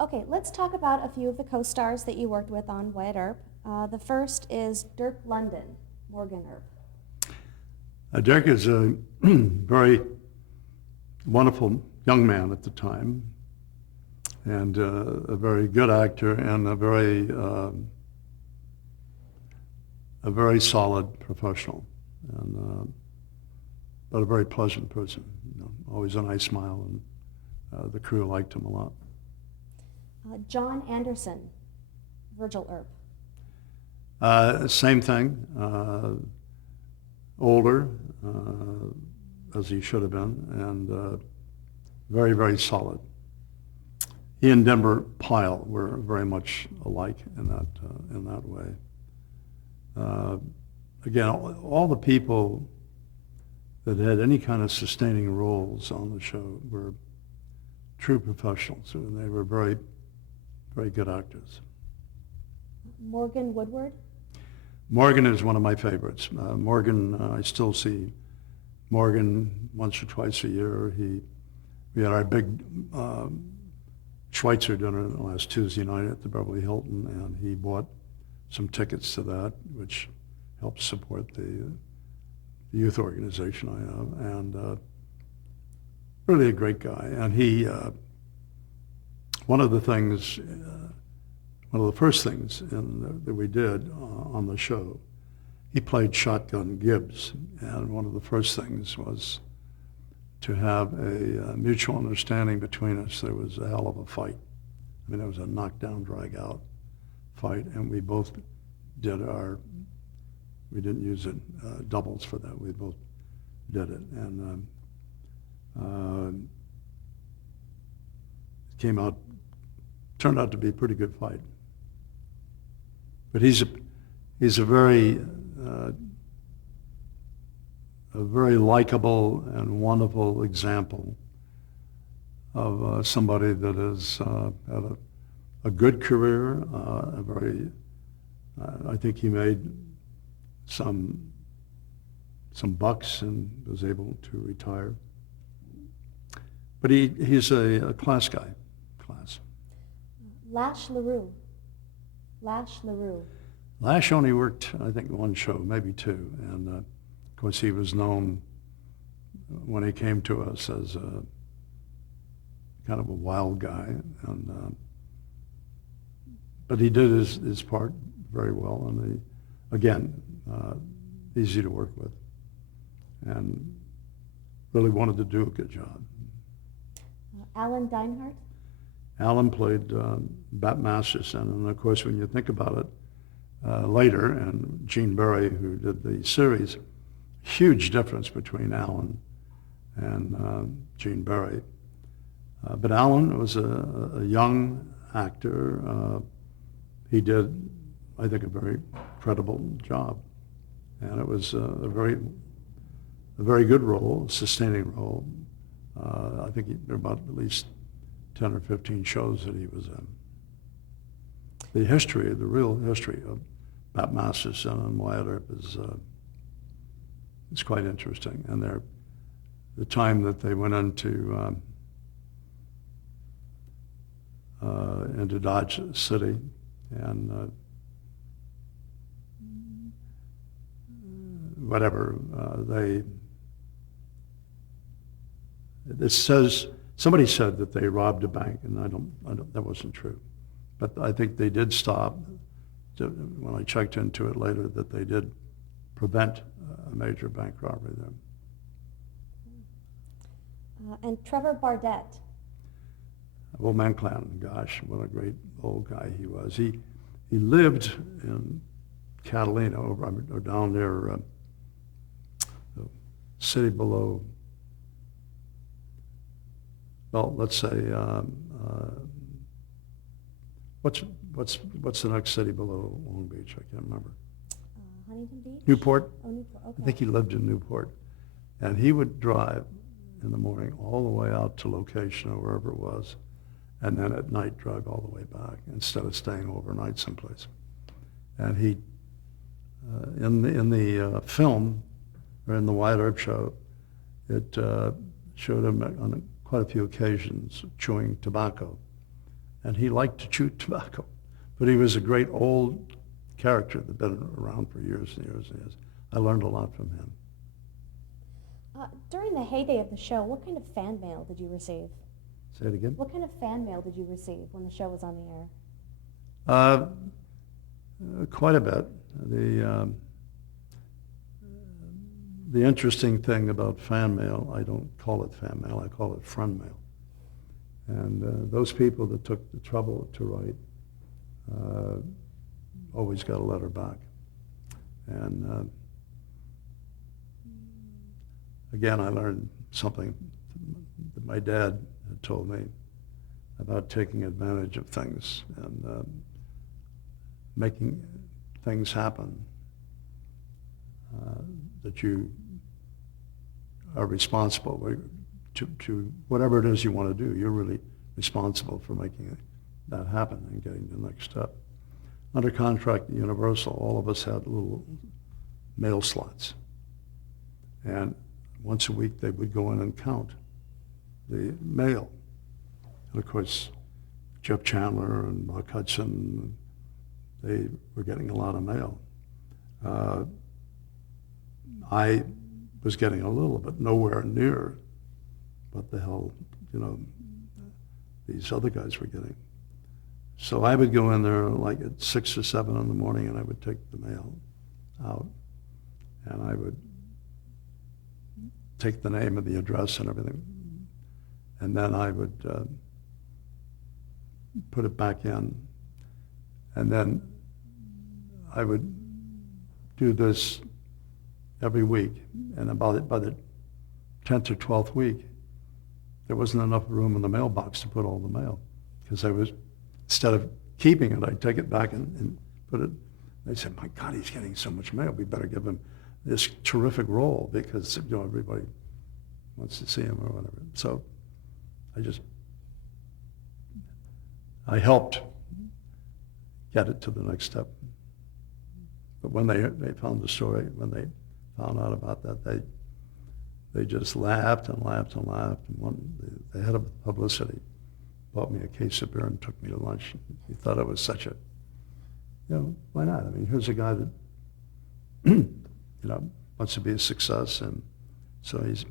Okay, let's talk about a few of the co-stars that you worked with on Wyatt Earp. The first is Dirk London, Morgan Earp. Dirk is a very wonderful young man at the time, and a very good actor, and a very solid professional, and but a very pleasant person. You know, always a nice smile, and the crew liked him a lot. John Anderson, Virgil Earp. Same thing. Older, as he should have been, and very, very solid. He and Denver Pyle were very much alike in that way. Again, all the people that had any kind of sustaining roles on the show were true professionals, and they were very, very good actors. Morgan Woodward. Morgan is one of my favorites. Morgan, I still see Morgan once or twice a year. We had our big Schweitzer dinner last Tuesday night at the Beverly Hilton, and he bought some tickets to that, which helps support the youth organization I have, and really a great guy. And he, one of the first things that we did on the show, he played Shotgun Gibbs, and one of the first things was to have a mutual understanding between us. There was a hell of a fight. I mean, it was a knockdown, drag-out fight, and we both did we didn't use doubles for that. We both did it, and it turned out to be a pretty good fight. But he's a very likable and wonderful example of somebody that has had a good career. I think he made some bucks and was able to retire. But he's a class guy. Class. Lash LaRue. Lash LaRue. Lash only worked, I think, one show, maybe two, and of course he was known when he came to us as a kind of a wild guy, and but he did his part very well, and again, easy to work with, and really wanted to do a good job. Alan Dinehart. Alan played Bat Masterson, and of course, when you think about it, later, and Gene Barry, who did the series, huge difference between Alan and Gene Barry. But Alan was a young actor. He did, I think, a very credible job, and it was a very good role, a sustaining role. I think there were about at least 10 or 15 shows that he was in. The real history of Bat Masterson and Wyatt Earp is quite interesting. And the time that they went into Dodge City, and somebody said that they robbed a bank, and I don't, that wasn't true. But I think they did stop, when I checked into it later, that they did prevent a major bank robbery there. And Trevor Bardette. Old Man Clan, gosh, what a great old guy he was. He lived in Catalina, or down near the city below, well, let's say, what's the next city below Long Beach? I can't remember. Huntington Beach? Newport. Oh, Newport, okay. I think he lived in Newport. And he would drive in the morning all the way out to location or wherever it was, and then at night drive all the way back instead of staying overnight someplace. And he, in the film, or in the Wyatt Earp show, it showed him on quite a few occasions chewing tobacco. and he liked to chew tobacco. But he was a great old character that had been around for years and years and years. I learned a lot from him. During the heyday of the show, what kind of fan mail did you receive? Say it again? What kind of fan mail did you receive when the show was on the air? Quite a bit. The interesting thing about fan mail, I don't call it fan mail, I call it friend mail. And those people that took the trouble to write always got a letter back. And again, I learned something that my dad had told me about taking advantage of things and making things happen that you are responsible to whatever it is you want to do. You're really responsible for making that happen and getting the next step. Under contract at Universal, all of us had little mail slots. And once a week, they would go in and count the mail. And of course, Jeff Chandler and Mark Hudson, they were getting a lot of mail. I was getting a little, but nowhere near what the hell, these other guys were getting. So I would go in there like at 6 or 7 in the morning, and I would take the mail out, and I would take the name and the address and everything, and then I would put it back in, and then I would do this every week, and by the 10th or 12th week, there wasn't enough room in the mailbox to put all the mail, because instead of keeping it, I'd take it back and put it. They said, "My God, he's getting so much mail. We better give him this terrific role because everybody wants to see him or whatever." So I helped get it to the next step. But when they found the story, when they found out about that, they just laughed and laughed and laughed. And the head of publicity bought me a case of beer and took me to lunch. He thought it was such a, why not? I mean, here's a guy that, wants to be a success, and so he's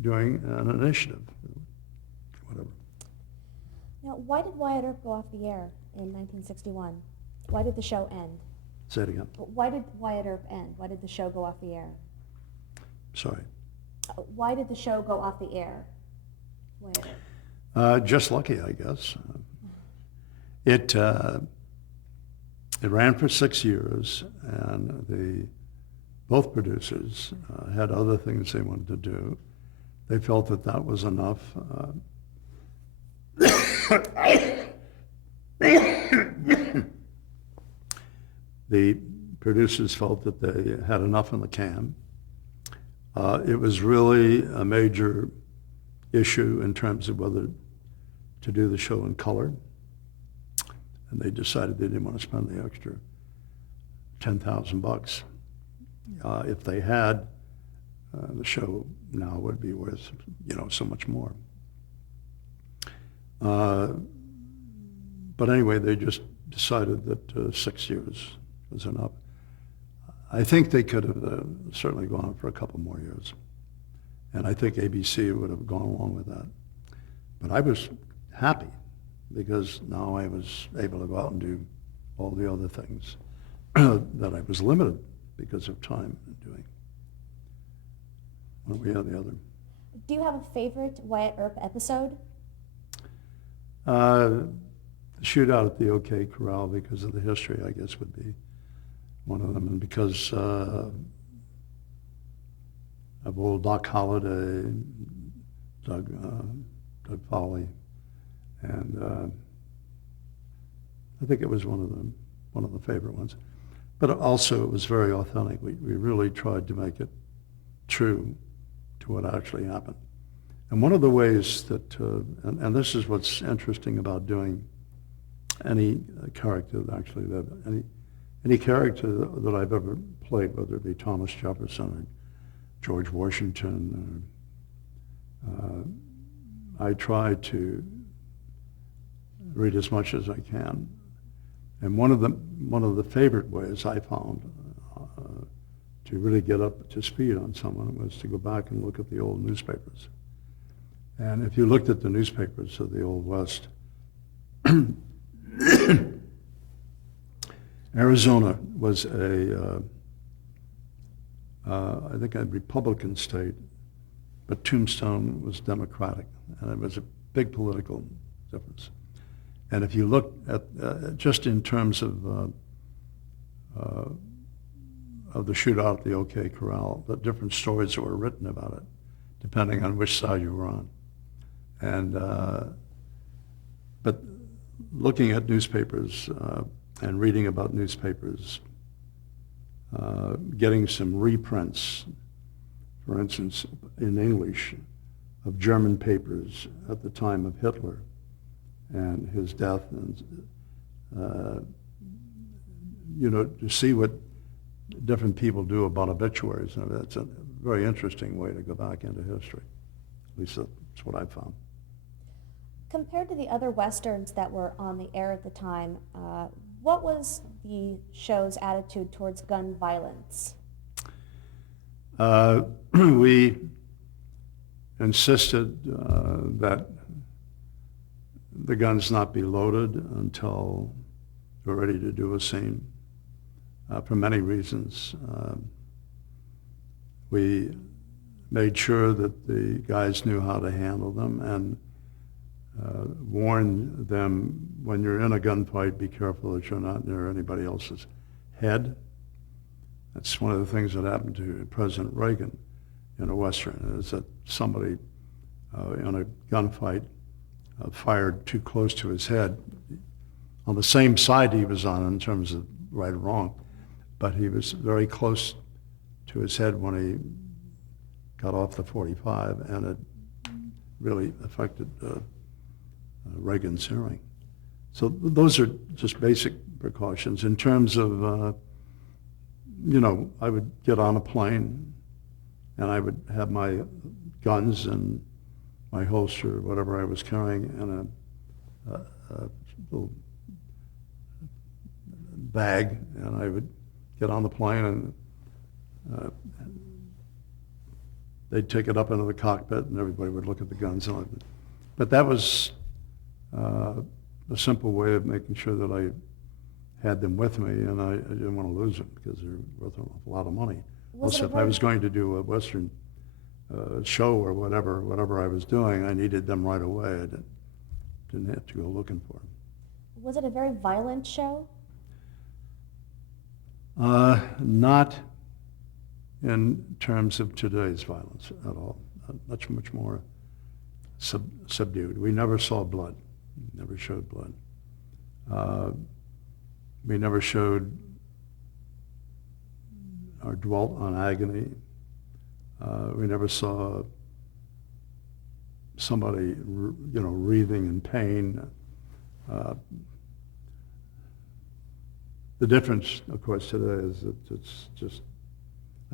doing an initiative, whatever. Now, why did Wyatt Earp go off the air in 1961? Why did the show end? Say it again. Why did Wyatt Earp end? Why did the show go off the air? Sorry. Why did the show go off the air? Wyatt Earp. Just lucky, I guess. It ran for 6 years, and both producers had other things they wanted to do. They felt that was enough. The producers felt that they had enough in the can. It was really a major issue in terms of whether to do the show in color, and they decided they didn't want to spend the extra $10,000. If they had, the show now would be worth so much more. But anyway, they just decided that 6 years was enough. I think they could have certainly gone for a couple more years. And I think ABC would have gone along with that. But I was happy because now I was able to go out and do all the other things that I was limited because of time doing. One way or the other. Do you have a favorite Wyatt Earp episode? The shootout at the OK Corral, because of the history, I guess, would be one of them. And because of old Doc Holliday, Doug Foley, and I think it was one of the favorite ones. But also, it was very authentic. We really tried to make it true to what actually happened. And one of the ways that, and this is what's interesting about doing any character, actually, that any character that I've ever played, whether it be Thomas Jefferson or George Washington, I try to read as much as I can. And one of the favorite ways I found to really get up to speed on someone was to go back and look at the old newspapers. And if you looked at the newspapers of the Old West, Arizona was I think a Republican state, but Tombstone was Democratic, and it was a big political difference. And if you look at, just in terms of the shootout at the OK Corral, the different stories that were written about it, depending on which side you were on. And, but looking at newspapers and reading about newspapers, getting some reprints, for instance, in English, of German papers at the time of Hitler and his death, and to see what different people do about obituaries. That's a very interesting way to go back into history. At least that's what I found. Compared to the other Westerns that were on the air at the time, what was the show's attitude towards gun violence? We insisted that the guns not be loaded until we're ready to do a scene, for many reasons. We made sure that the guys knew how to handle them, and warned them, when you're in a gunfight, be careful that you're not near anybody else's head. That's one of the things that happened to President Reagan in a Western, is that somebody in a gunfight fired too close to his head, on the same side he was on in terms of right or wrong, but he was very close to his head when he got off the 45, and it really affected Reagan's hearing. So those are just basic precautions. In terms of, I would get on a plane and I would have my guns and my holster, whatever I was carrying, in a little bag, and I would get on the plane and they'd take it up into the cockpit and everybody would look at the guns. But that was a simple way of making sure that I had them with me, and I didn't want to lose them because they're worth an awful lot of money. Also, if I was going to do a Western show or whatever I was doing, I needed them right away. I didn't have to go looking for them. Was it a very violent show? Not in terms of today's violence at all. Much more subdued. We never saw blood. Never showed blood. We never showed or dwelt on agony. We never saw somebody, wreathing in pain. The difference, of course, today is that it's just,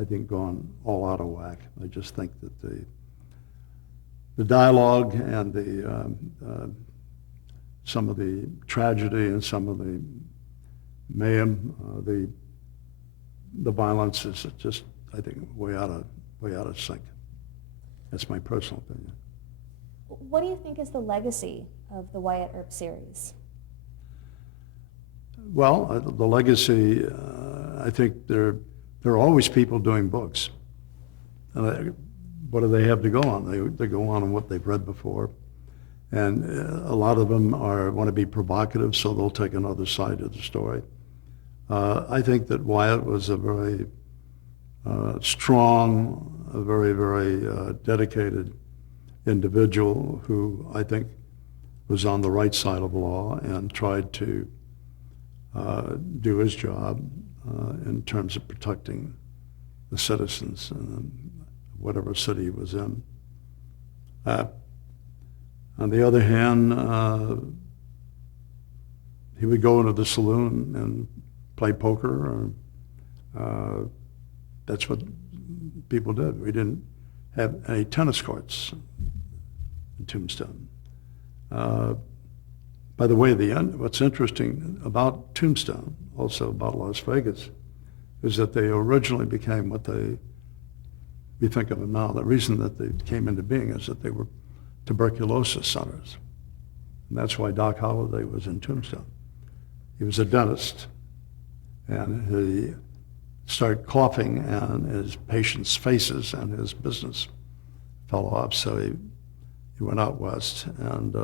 I think, gone all out of whack. I just think that the dialogue and some of the tragedy and some of the mayhem, the violence is just, I think, way out of sync. That's my personal opinion. What do you think is the legacy of the Wyatt Earp series? Well, the legacy, I think there are always people doing books. And what do they have to go on? They go on what they've read before. And a lot of them want to be provocative, so they'll take another side of the story. I think that Wyatt was a very strong, a very, very dedicated individual who I think was on the right side of the law and tried to do his job in terms of protecting the citizens in whatever city he was in. On the other hand, he would go into the saloon and play poker. That's what people did. We didn't have any tennis courts in Tombstone. By the way, what's interesting about Tombstone, also about Las Vegas, is that they originally became what we think of them now. The reason that they came into being is that they were tuberculosis centers. And that's why Doc Holliday was in Tombstone. He was a dentist, and he started coughing, and his patients' faces and his business fell off. So he went out west and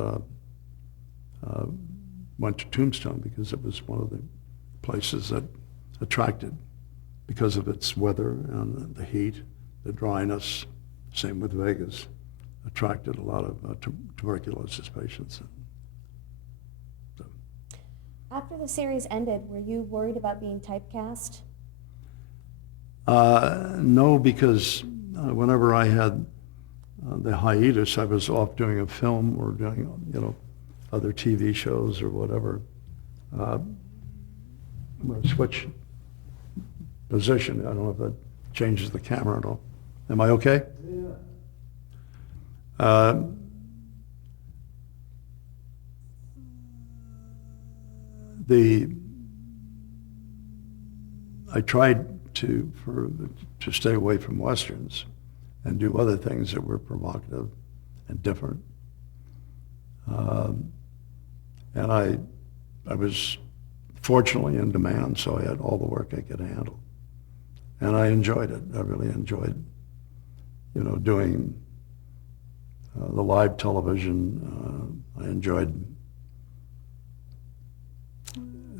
went to Tombstone because it was one of the places that attracted, because of its weather and the heat, the dryness. Same with Vegas, attracted a lot of tuberculosis patients. So. After the series ended, were you worried about being typecast? No, because whenever I had the hiatus, I was off doing a film or doing, other TV shows or whatever. I'm going to switch position. I don't know if that changes the camera at all. Am I okay? Yeah. I tried to stay away from Westerns and do other things that were provocative and different. And I was fortunately in demand, so I had all the work I could handle. And I enjoyed it. I really enjoyed, doing the live television. I enjoyed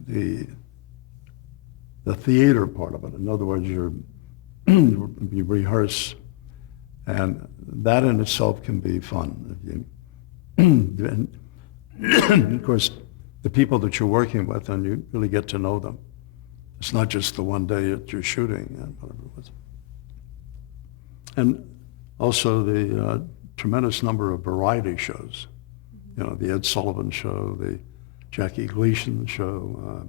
the theater part of it. In other words, you rehearse, and that in itself can be fun. And of course, the people that you're working with, and you really get to know them. It's not just the one day that you're shooting and whatever it was. And also the tremendous number of variety shows. The Ed Sullivan Show, the Jackie Gleason Show.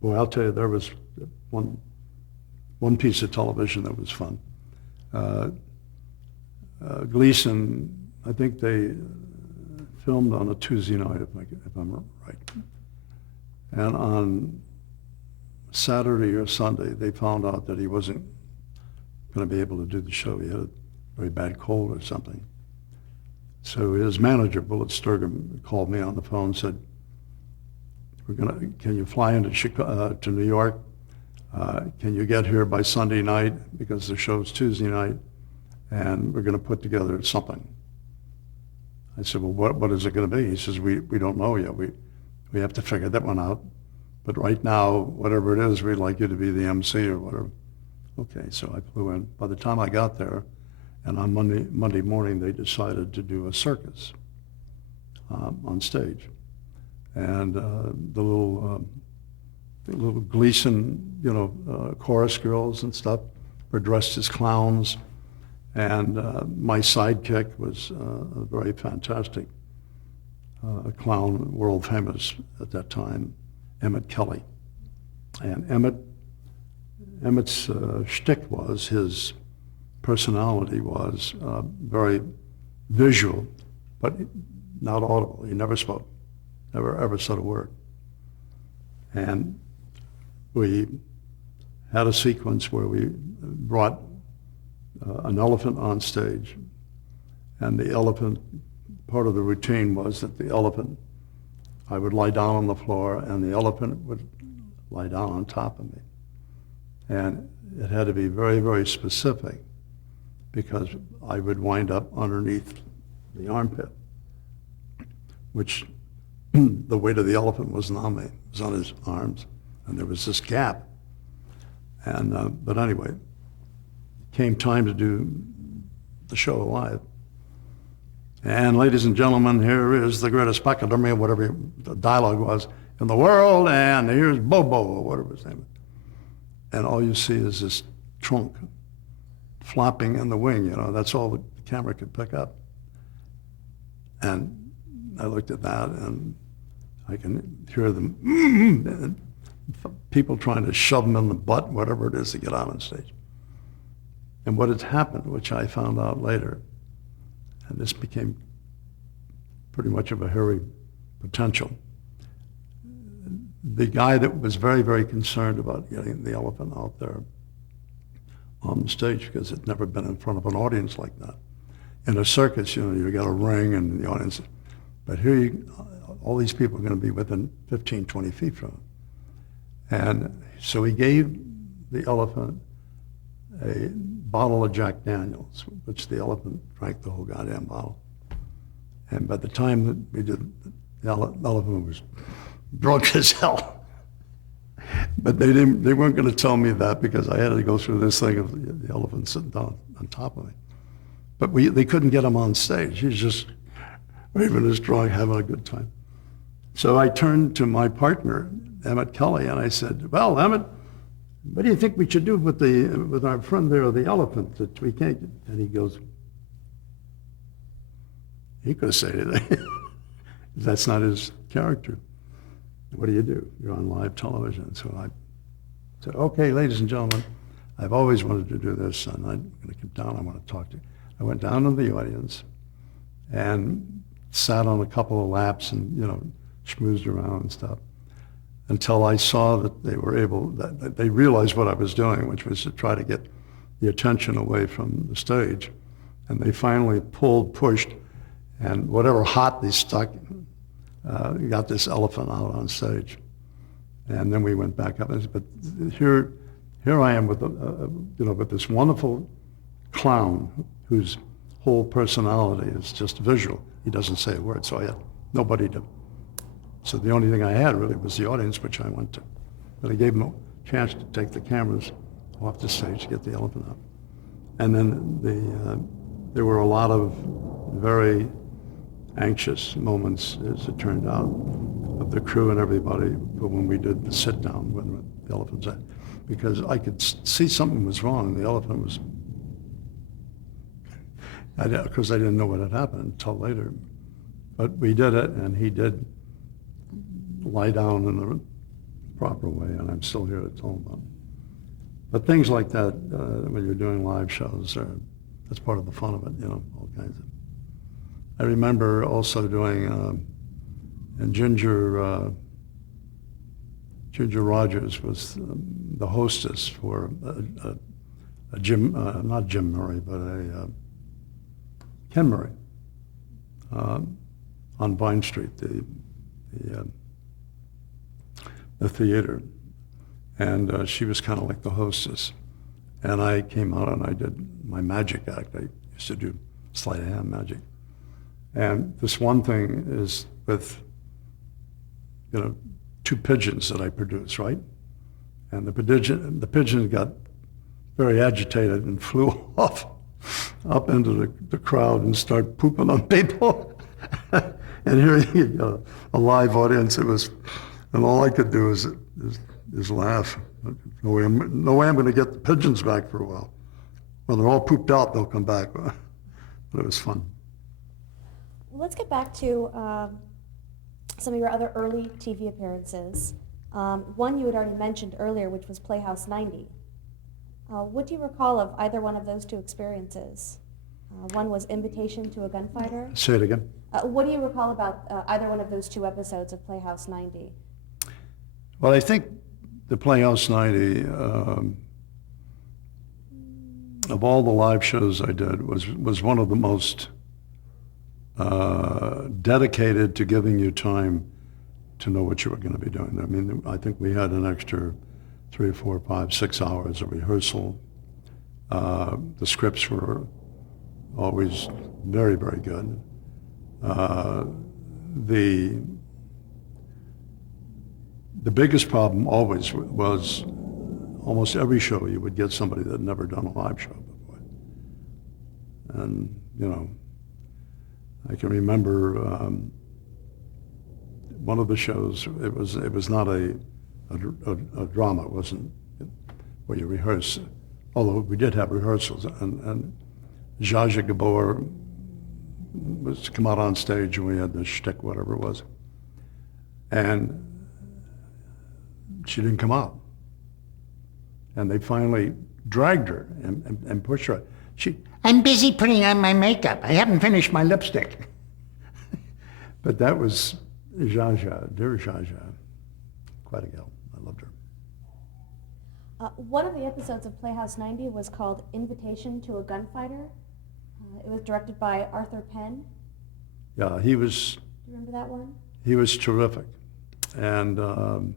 Boy, I'll tell you, there was one piece of television that was fun. Gleason, I think they filmed on a Tuesday night, if I'm right. And on Saturday or Sunday, they found out that he wasn't going to be able to do the show. He had a very bad cold or something. So his manager, Bullet Sturgum, called me on the phone and said, can you fly into to New York? Can you get here by Sunday night, because the show's Tuesday night, and we're going to put together something. I said, well, what is it going to be? He says, we don't know yet. We have to figure that one out. But right now, whatever it is, we'd like you to be the MC or whatever. Okay, so I flew in. By the time I got there, and on Monday morning, they decided to do a circus on stage. And the little Gleason, chorus girls and stuff were dressed as clowns. And my sidekick was a very fantastic clown, world famous at that time, Emmett Kelly. And Emmett's shtick was, his personality was very visual, but not audible. He never spoke, never ever said a word. And we had a sequence where we brought an elephant on stage, and the elephant, part of the routine was that the elephant, I would lie down on the floor and the elephant would lie down on top of me. And it had to be very, very specific, because I would wind up underneath the armpit, which the weight of the elephant wasn't on me, it was on his arms, and there was this gap. And but anyway, came time to do the show live. And ladies and gentlemen, here is the greatest pachydermy, whatever the dialogue was, in the world, and here's Bobo, or whatever his name is. And all you see is this trunk flopping in the wing, that's all the camera could pick up. And I looked at that, and I can hear them, people trying to shove them in the butt, whatever it is, to get out on stage. And what had happened, which I found out later, and this became pretty much of a hairy potential. The guy that was very, very concerned about getting the elephant out there on the stage, because it's never been in front of an audience like that. In a circus, you got a ring and the audience, but here all these people are going to be within 15, 20 feet from him. And so he gave the elephant a bottle of Jack Daniels, which the elephant drank the whole goddamn bottle. And by the time that we did, the elephant was drunk as hell. But they weren't going to tell me that, because I had to go through this thing of the elephant sitting down on top of me. But they couldn't get him on stage. He was just waving his drawing, having a good time. So I turned to my partner, Emmett Kelly, and I said, "Well, Emmett, what do you think we should do with our friend there, the elephant, that we can't?" And he goes, he could have said anything. That's not his character. What do? You're on live television. So I said, "Okay, ladies and gentlemen, I've always wanted to do this, and I'm going to come down. I want to talk to you." I went down to the audience and sat on a couple of laps and, schmoozed around and stuff, until I saw that that they realized what I was doing, which was to try to get the attention away from the stage. And they finally pushed, and whatever hot they stuck, got this elephant out on stage. And then we went back up. But here I am with this wonderful clown whose whole personality is just visual. He doesn't say a word, so I had nobody to. So the only thing I had really was the audience, which I went to. But I gave them a chance to take the cameras off the stage to get the elephant out. And then there were a lot of very anxious moments, as it turned out, of the crew and everybody when we did the sit down when the elephant's at, because I could see something was wrong. The elephant was, because I didn't know what had happened until later. But we did it, and he did lie down in the proper way, and I'm still here to tell him about it. But things like that, when you're doing live shows, that's part of the fun of it, all kinds of. I remember also doing, and Ginger Rogers was the hostess for a Jim, not Jim Murray, but a Ken Murray on Vine Street, the theater. And she was kind of like the hostess. And I came out and I did my magic act. I used to do sleight of hand magic. And this one thing is with, two pigeons that I produce, right? And the pigeon got very agitated and flew off up into the crowd and started pooping on people. And here you got a live audience. And all I could do is laugh. No way I'm going to get the pigeons back for a while. When they're all pooped out, they'll come back. But it was fun. Let's get back to some of your other early TV appearances. One you had already mentioned earlier, which was Playhouse 90. What do you recall of either one of those two experiences? One was Invitation to a Gunfighter. Say it again. What do you recall about either one of those two episodes of Playhouse 90? Well, I think the Playhouse 90, of all the live shows I did, was one of the most dedicated to giving you time to know what you were going to be doing. I mean, I think we had an extra 3 or 4, 5, 6 hours of rehearsal. The scripts were always very, very good. The biggest problem always was almost every show you would get somebody that had never done a live show before. And, I can remember one of the shows, it was not a drama, it wasn't where you rehearse, although we did have rehearsals, and Zsa Zsa Gabor was to come out on stage and we had the shtick, whatever it was. And she didn't come out. And they finally dragged her and pushed her. I'm busy putting on my makeup. I haven't finished my lipstick. But that was Zsa Zsa, dear Zsa Zsa. Quite a gal. I loved her. One of the episodes of Playhouse 90 was called Invitation to a Gunfighter. It was directed by Arthur Penn. Yeah, he was Do you remember that one? terrific. And I'm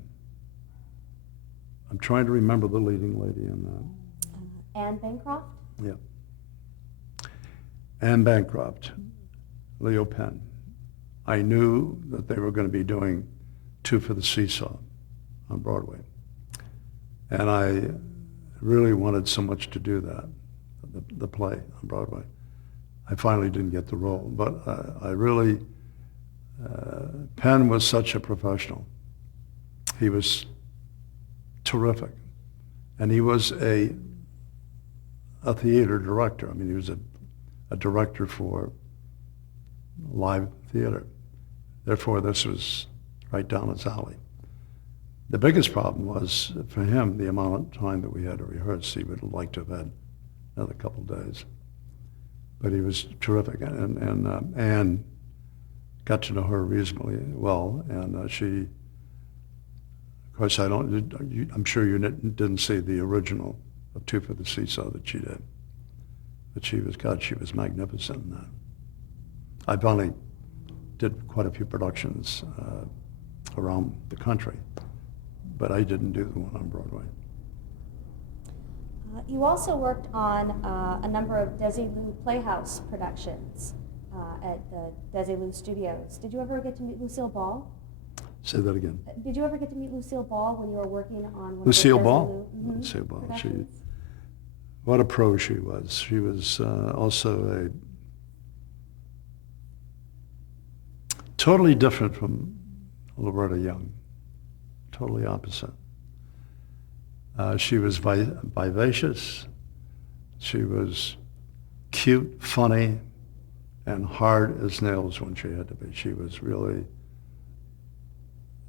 trying to remember the leading lady in that. Anne Bancroft? Yeah. Anne Bancroft, Leo Penn. I knew that they were going to be doing Two for the Seesaw on Broadway. And I really wanted so much to do that, the play on Broadway. I finally didn't get the role, but I really, Penn was such a professional. He was terrific. And he was a theater director. I mean, he was a director for live theater. Therefore, this was right down his alley. The biggest problem was, for him, the amount of time that we had to rehearse. He would have liked to have had another couple of days. But he was terrific, and Anne got to know her reasonably well, and she, of course, I'm sure you didn't see the original of Two for the Seesaw that she did. But she was magnificent in that. I finally did quite a few productions around the country, but I didn't do the one on Broadway. You also worked on a number of Desilu Playhouse productions at the Desilu Studios. Did you ever get to meet Lucille Ball? Say that again. Did you ever get to meet Lucille Ball when you were working on one Lucille of the Ball? Desilu Lucille Ball. productions? What a pro she was. She was also a totally different from Loretta Young. Totally opposite. She was vivacious. She was cute, funny, and hard as nails when she had to be. She was really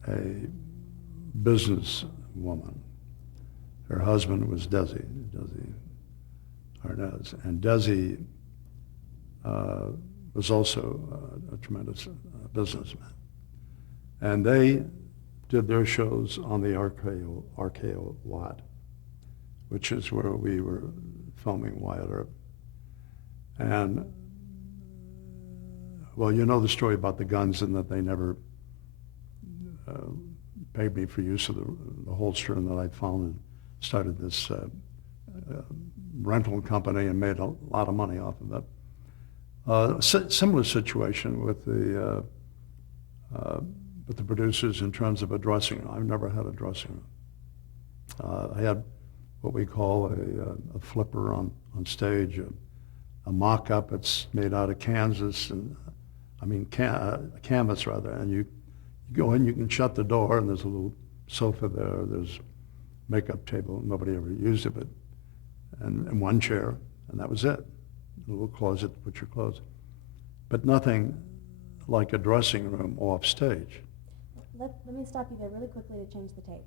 a business woman. Her husband was Desi Arnaz, and Desi was also a tremendous businessman. And they did their shows on the RKO lot, which is where we were filming Wyatt Earp. And, well, you know the story about the guns and that they never paid me for use of the holster, and that I found and started this rental company and made a lot of money off of it. Similar situation with the producers in terms of a dressing room. I've never had a dressing room. I had what we call a flipper on stage, a mock-up. It's made out of canvas, canvas rather, and you go in, you can shut the door, and there's a little sofa there, there's a makeup table. Nobody ever used it, and one chair, and that was it. A little closet to put your clothes. But nothing like a dressing room off stage. Let me stop you there really quickly to change the tape.